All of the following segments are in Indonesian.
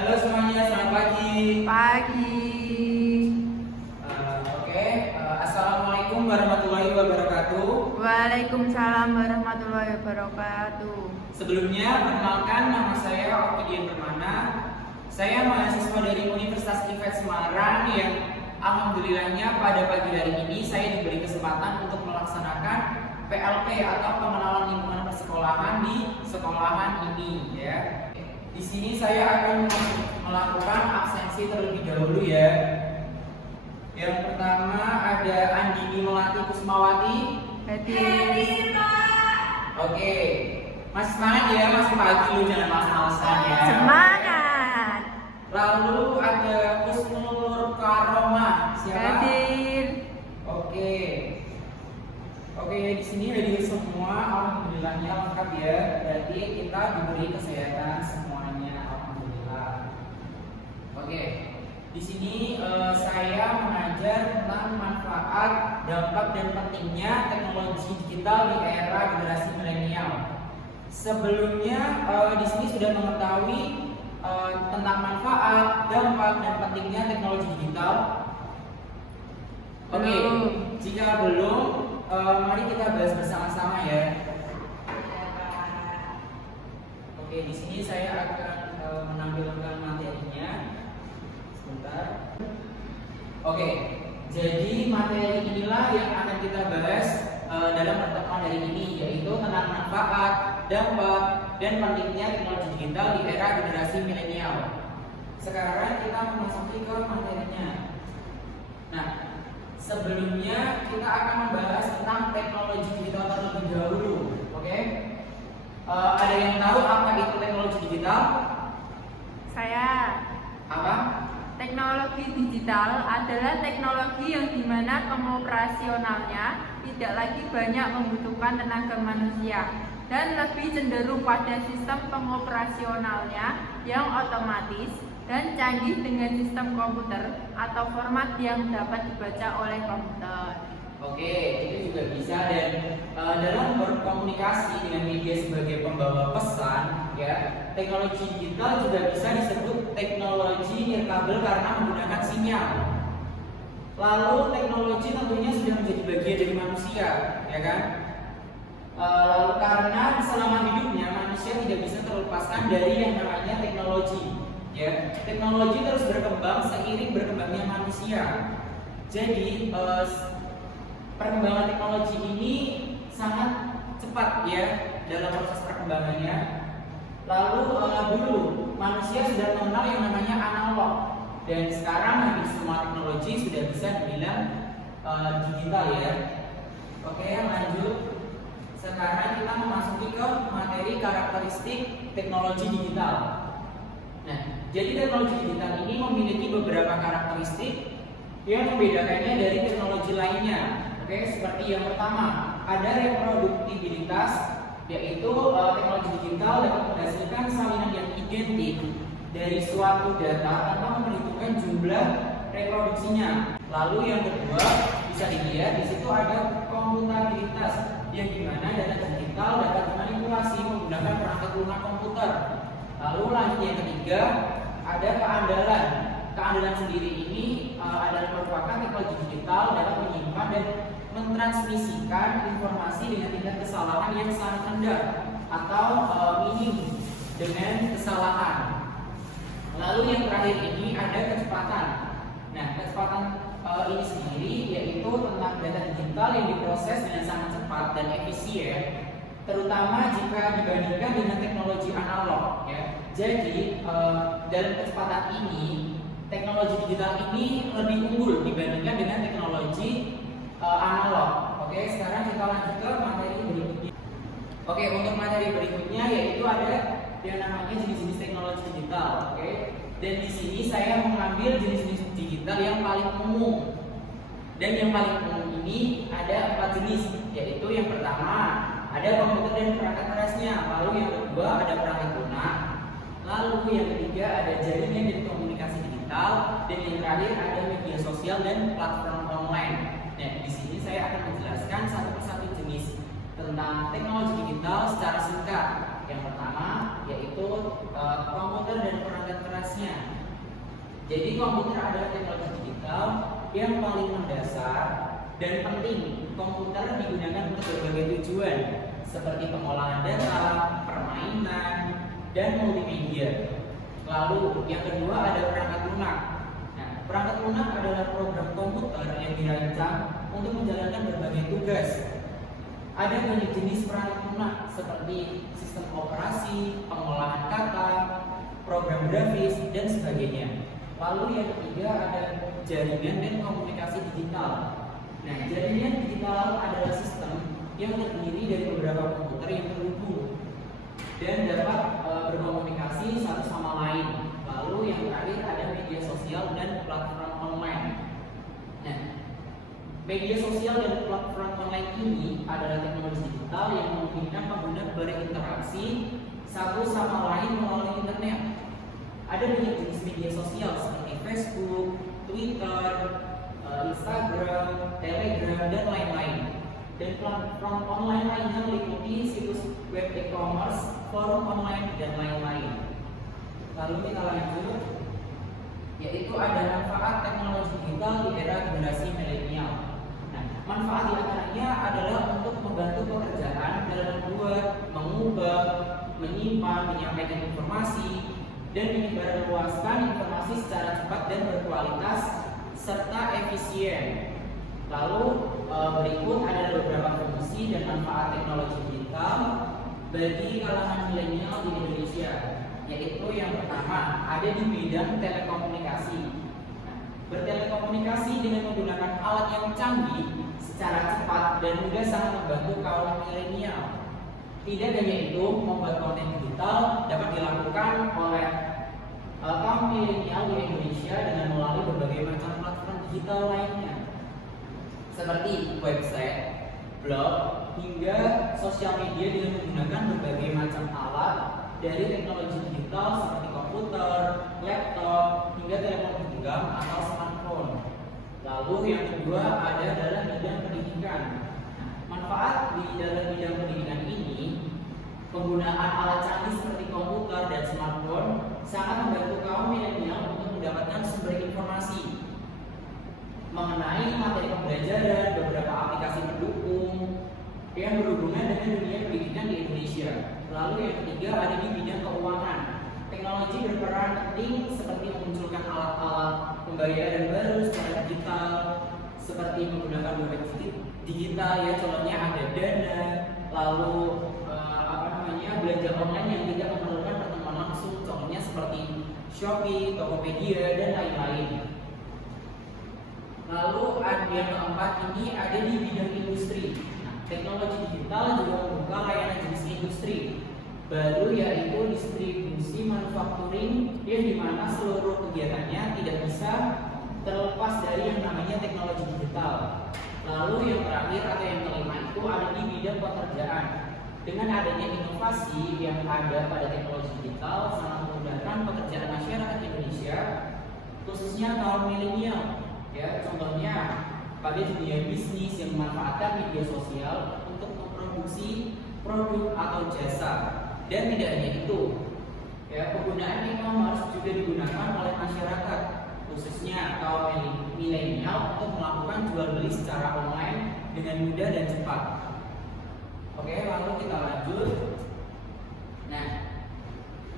Halo semuanya, selamat pagi. Pagi. Assalamualaikum warahmatullahi wabarakatuh. Waalaikumsalam warahmatullahi wabarakatuh. Sebelumnya, perkenalkan nama saya Oktidian Permana. Saya mahasiswa dari Universitas IFET Semarang yang alhamdulillahnya pada pagi hari ini saya diberi kesempatan untuk melaksanakan PLP atau pengenalan lingkungan persekolahan di sekolahan ini ya. Di sini saya akan melakukan absensi terlebih dahulu ya. Yang pertama ada Andini Melati Kusmawati. Hadir. Oke, masih semangat ya, masih pagi lu, jangan malas-malasan ya. Semangat. Lalu ada Kusnul Karoma. Siapa? Hadir. Oke. Oke, di sini hadir semua, alhamdulillahnya lengkap ya. Berarti kita diberi kesehatan semuanya, alhamdulillah. Oke, di sini saya mengajar tentang manfaat, dampak dan pentingnya teknologi digital di era generasi milenial. Sebelumnya di sini sudah mengetahui tentang manfaat, dampak dan pentingnya teknologi digital. Oke, jika belum, mari kita bahas bersama-sama ya. Oke, di sini saya akan menampilkan materinya. Sebentar. Oke, jadi materi inilah yang akan kita bahas dalam pertemuan hari ini, yaitu tentang manfaat, dampak, dan pentingnya teknologi digital di era generasi milenial. Sekarang kita memasuki ke materinya. Nah, sebelumnya kita akan membahas tentang teknologi digital terlebih dahulu. Oke? Ada yang tahu apa itu teknologi digital? Saya. Apa? Teknologi digital adalah teknologi yang dimana pengoperasionalnya tidak lagi banyak membutuhkan tenaga manusia dan lebih cenderung pada sistem pengoperasionalnya yang otomatis dan canggih dengan sistem komputer atau format yang dapat dibaca oleh komputer. Oke, itu juga bisa, dan dalam berkomunikasi dengan media sebagai pembawa pesan, ya, teknologi digital juga bisa disebut teknologi nirkabel karena menggunakan sinyal. Lalu teknologi tentunya sudah menjadi bagian dari manusia, ya kan? Lalu karena selama hidupnya manusia tidak bisa terlepaskan dari yang namanya teknologi. Ya, teknologi terus berkembang seiring berkembangnya manusia. Jadi perkembangan teknologi ini sangat cepat ya dalam proses perkembangannya. Lalu dulu manusia sudah mengenal yang namanya analog, dan sekarang hampir semua teknologi sudah bisa dibilang digital ya. Oke, lanjut. Sekarang kita memasuki ke materi karakteristik teknologi digital. Nah, jadi teknologi digital ini memiliki beberapa karakteristik yang membedakannya dari teknologi lainnya. Oke, seperti yang pertama, ada reproduktibilitas, yaitu teknologi digital dapat menghasilkan salinan yang identik dari suatu data tanpa memperhitungkan jumlah reproduksinya. Lalu yang kedua, bisa dilihat di situ ada komputabilitas, yang dimana data digital dapat dimanipulasi menggunakan perangkat lunak komputer. Lalu lanjut yang ketiga, ada keandalan. Keandalan sendiri ini adalah merupakan teknologi digital dapat menyimpan dan mentransmisikan informasi dengan tingkat kesalahan yang sangat rendah atau minim dengan kesalahan. Lalu yang terakhir ini ada kecepatan. Nah, kecepatan ini sendiri yaitu tentang data digital yang diproses dengan sangat cepat dan efisien, terutama jika dibandingkan dengan teknologi analog ya. Jadi dalam kecepatan ini teknologi digital ini lebih unggul dibandingkan dengan teknologi analog. Oke, sekarang kita lanjut ke materi berikutnya. Oke, untuk materi berikutnya yaitu ada yang namanya jenis-jenis teknologi digital. Oke, dan di sini saya mengambil jenis-jenis digital yang paling umum. Dan yang paling umum ini ada 4 jenis, yaitu yang pertama ada komputer dan perangkat kerasnya, lalu yang kedua ada perangkat lunak, lalu yang ketiga ada jaringan dan komunikasi digital, dan yang terakhir ada media sosial dan platform online. Nah, di sini saya akan menjelaskan satu persatu jenis tentang teknologi digital secara singkat. Yang pertama yaitu komputer dan perangkat kerasnya. Jadi komputer adalah teknologi digital yang paling mendasar dan penting. Komputer digunakan untuk berbagai tujuan seperti pengolahan data, permainan, dan multimedia. Lalu yang kedua ada perangkat lunak. Nah, perangkat lunak adalah program komputer yang dirancang untuk menjalankan berbagai tugas. Ada banyak jenis perangkat lunak seperti sistem operasi, pengolahan kata, program grafis, dan sebagainya. Lalu yang ketiga ada jaringan dan komunikasi digital. Nah, jaringan digital adalah sistem yang terdiri dari beberapa komputer yang terhubung dan dapat berkomunikasi satu sama lain. Lalu yang terakhir ada media sosial dan platform online. Nah, media sosial dan platform online ini adalah teknologi digital yang memungkinkan pengguna berinteraksi satu sama lain melalui internet. Ada banyak jenis media sosial seperti Facebook, Twitter, Instagram, Telegram, dan lain-lain. Dan platform online lainnya meliputi situs web e-commerce, forum online, dan lain-lain. Lalu kita lanjut, yaitu ada manfaat teknologi digital di era generasi milenial. Nah, manfaat di antaranya adalah untuk membantu pekerjaan dalam membuat, mengubah, menyimpan, menyampaikan informasi, dan menyebarluaskan informasi secara cepat dan berkualitas serta efisien. Lalu berikut ada beberapa fungsi dan manfaat teknologi digital bagi kalangan milenial di Indonesia, yaitu yang pertama ada di bidang telekomunikasi. Nah, bertelekomunikasi dengan menggunakan alat yang canggih secara cepat dan mudah sangat membantu kaum milenial. Tidak hanya itu, membuat konten digital dapat dilakukan oleh kaum milenial di Indonesia dengan melalui berbagai macam platform digital lainnya, seperti website, blog, hingga sosial media dengan menggunakan berbagai macam alat dari teknologi digital seperti komputer, laptop, hingga telepon genggam atau smartphone. Lalu yang kedua ada dalam bidang pendidikan. Manfaat di dalam bidang pendidikan ini, penggunaan alat canggih seperti komputer dan smartphone sangat membantu kaum milenial untuk mendapatkan sumber informasi mengenai materi pembelajaran, beberapa aplikasi pendukung yang berhubungan dengan dunia pendidikan di Indonesia. Lalu yang ketiga ada di bidang keuangan. Teknologi berperan penting seperti memunculkan alat-alat pembayaran baru secara digital, seperti menggunakan dompet digital, ya contohnya ada Dana, lalu belanja online yang tidak memerlukan pertemuan langsung, contohnya seperti Shopee, Tokopedia, dan lain-lain. Lalu yang keempat ini ada di bidang industri. Nah, teknologi digital juga membuka layanan jenis industri baru, yaitu distribusi manufacturing, yang dimana seluruh kegiatannya tidak bisa terlepas dari yang namanya teknologi digital. Lalu yang terakhir atau yang kelima itu ada di bidang pekerjaan. Dengan adanya inovasi yang ada pada teknologi digital sangat memudahkan pekerjaan masyarakat Indonesia, khususnya kaum milenial. Ya, contohnya pada dunia bisnis yang memanfaatkan media sosial untuk memproduksi produk atau jasa. Dan tidak hanya itu, ya, penggunaan e-commerce juga digunakan oleh masyarakat, khususnya kaum milenial untuk melakukan jual beli secara online dengan mudah dan cepat. Oke, lalu kita lanjut. Nah,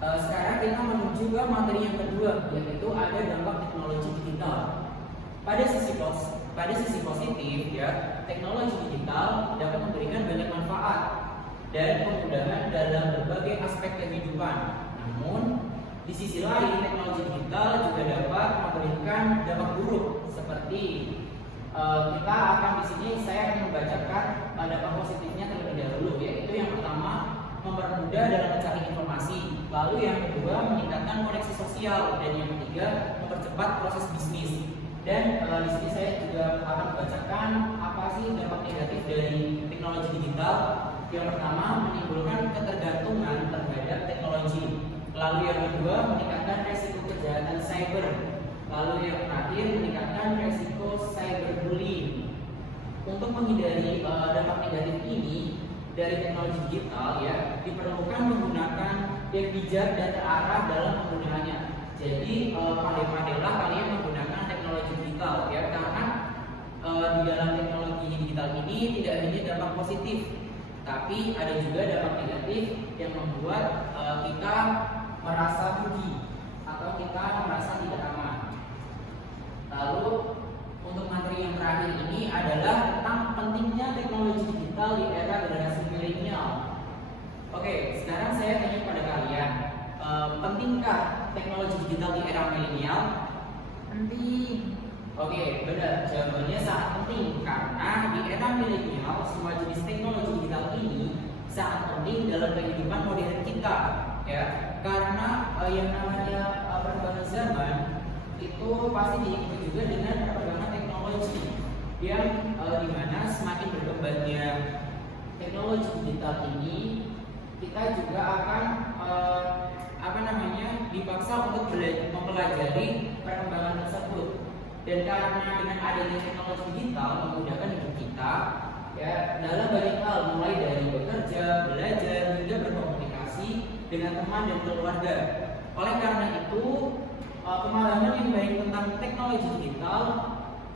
sekarang kita menuju ke materi yang kedua, yaitu ada dampak teknologi digital. Pada sisi positif, ya, teknologi digital dapat memberikan banyak manfaat dan kemudahan dalam berbagai aspek kehidupan. Namun, di sisi lain, teknologi digital juga dapat memberikan dampak buruk, seperti kita akan di sini saya akan membacakan dampak positifnya terlebih dahulu, yaitu yang pertama mempermudah dalam mencari informasi, lalu yang kedua meningkatkan koneksi sosial, dan yang ketiga mempercepat proses bisnis. Dan di sini saya juga akan membacakan apa sih dampak negatif dari teknologi digital. Yang pertama menimbulkan ketergantungan terhadap teknologi, lalu yang kedua meningkatkan resiko kejahatan cyber. Lalu yang terakhir meningkatkan resiko cyberbullying. Untuk menghindari dampak negatif ini dari teknologi digital, ya, diperlukan menggunakan yang bijak dan terarah dalam penggunaannya. Jadi pandai-pandailah kalian menggunakan teknologi digital ya, karena di dalam teknologi digital ini tidak hanya dampak positif, tapi ada juga dampak negatif yang membuat kita merasa rugi atau kita merasa tidak aman. Lalu untuk materi yang terakhir ini adalah tentang pentingnya teknologi digital di era generasi milenial. Oke, sekarang saya tanya kepada kalian, pentingkah teknologi digital di era milenial? Penting. Oke, benar. Jawabannya sangat penting karena di era milenial semua jenis teknologi digital ini sangat penting dalam kehidupan modern kita, ya. Karena yang namanya perkembangan zaman itu pasti diikuti juga dengan perkembangan teknologi yang dimana semakin berkembangnya teknologi digital ini, kita juga akan dipaksa untuk mempelajari perkembangan tersebut. Dan karena dengan adanya teknologi digital memudahkan hidup kita ya dalam banyak hal, mulai dari bekerja, belajar, hingga berkomunikasi dengan teman dan keluarga. Oleh karena itu pemahaman yang baik tentang teknologi digital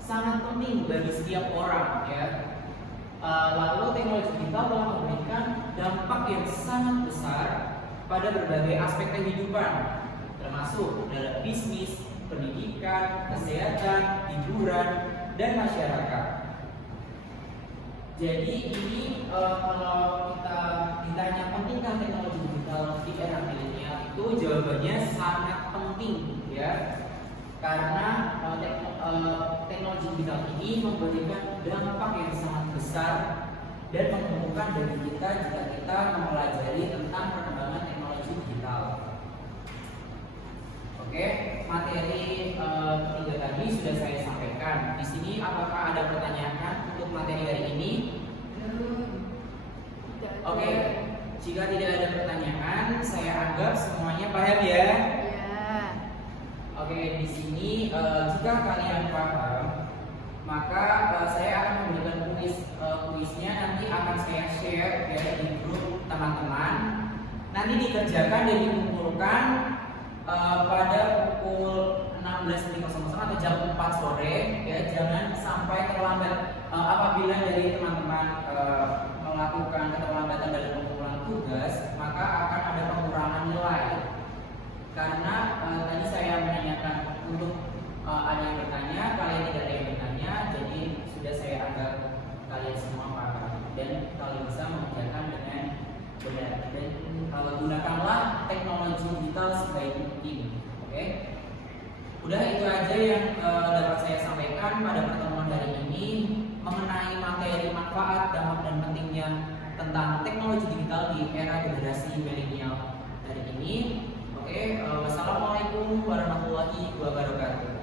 sangat penting bagi setiap orang ya. Lalu teknologi digital telah memberikan dampak yang sangat besar pada berbagai aspek kehidupan, termasuk dalam bisnis, pendidikan, kesehatan, hiburan, dan masyarakat. Jadi ini kalau kita ditanya pentingkah teknologi digital di era milenial, itu jawabannya sangat penting ya, karena teknologi digital ini memberikan dampak yang sangat besar dan menguntungkan bagi kita jika kita mempelajari tentang perkembangan teknologi digital. Oke, materi ketiga tadi sudah saya sampaikan. Di sini apakah ada pertanyaan untuk materi hari ini? Oke, jika tidak ada pertanyaan, saya anggap semuanya paham ya. Oke, di sini jika kalian paham, maka saya akan memberikan kuisnya nanti akan saya share ya di grup teman-teman. Nanti dikerjakan dan dikumpulkan pada pukul 16.00 atau jam 4 sore ya, jangan sampai terlambat. Apabila dari teman-teman melakukan keterlambatan dalam pengumpulan tugas, maka akan ada pengurangan nilai. Karena tadi saya menanyakan untuk ada yang bertanya, kalian tidak ada yang bertanya, jadi sudah saya anggap kalian semua paham dan kalian bisa mengerjakan dengan benar. Dan gunakanlah teknologi digital sebaik mungkin. Oke? Udah, itu aja yang dapat saya sampaikan pada pertemuan hari ini mengenai materi manfaat, dampak, dan pentingnya tentang teknologi digital di era generasi milenial hari ini. Oke, wassalamualaikum warahmatullahi wabarakatuh.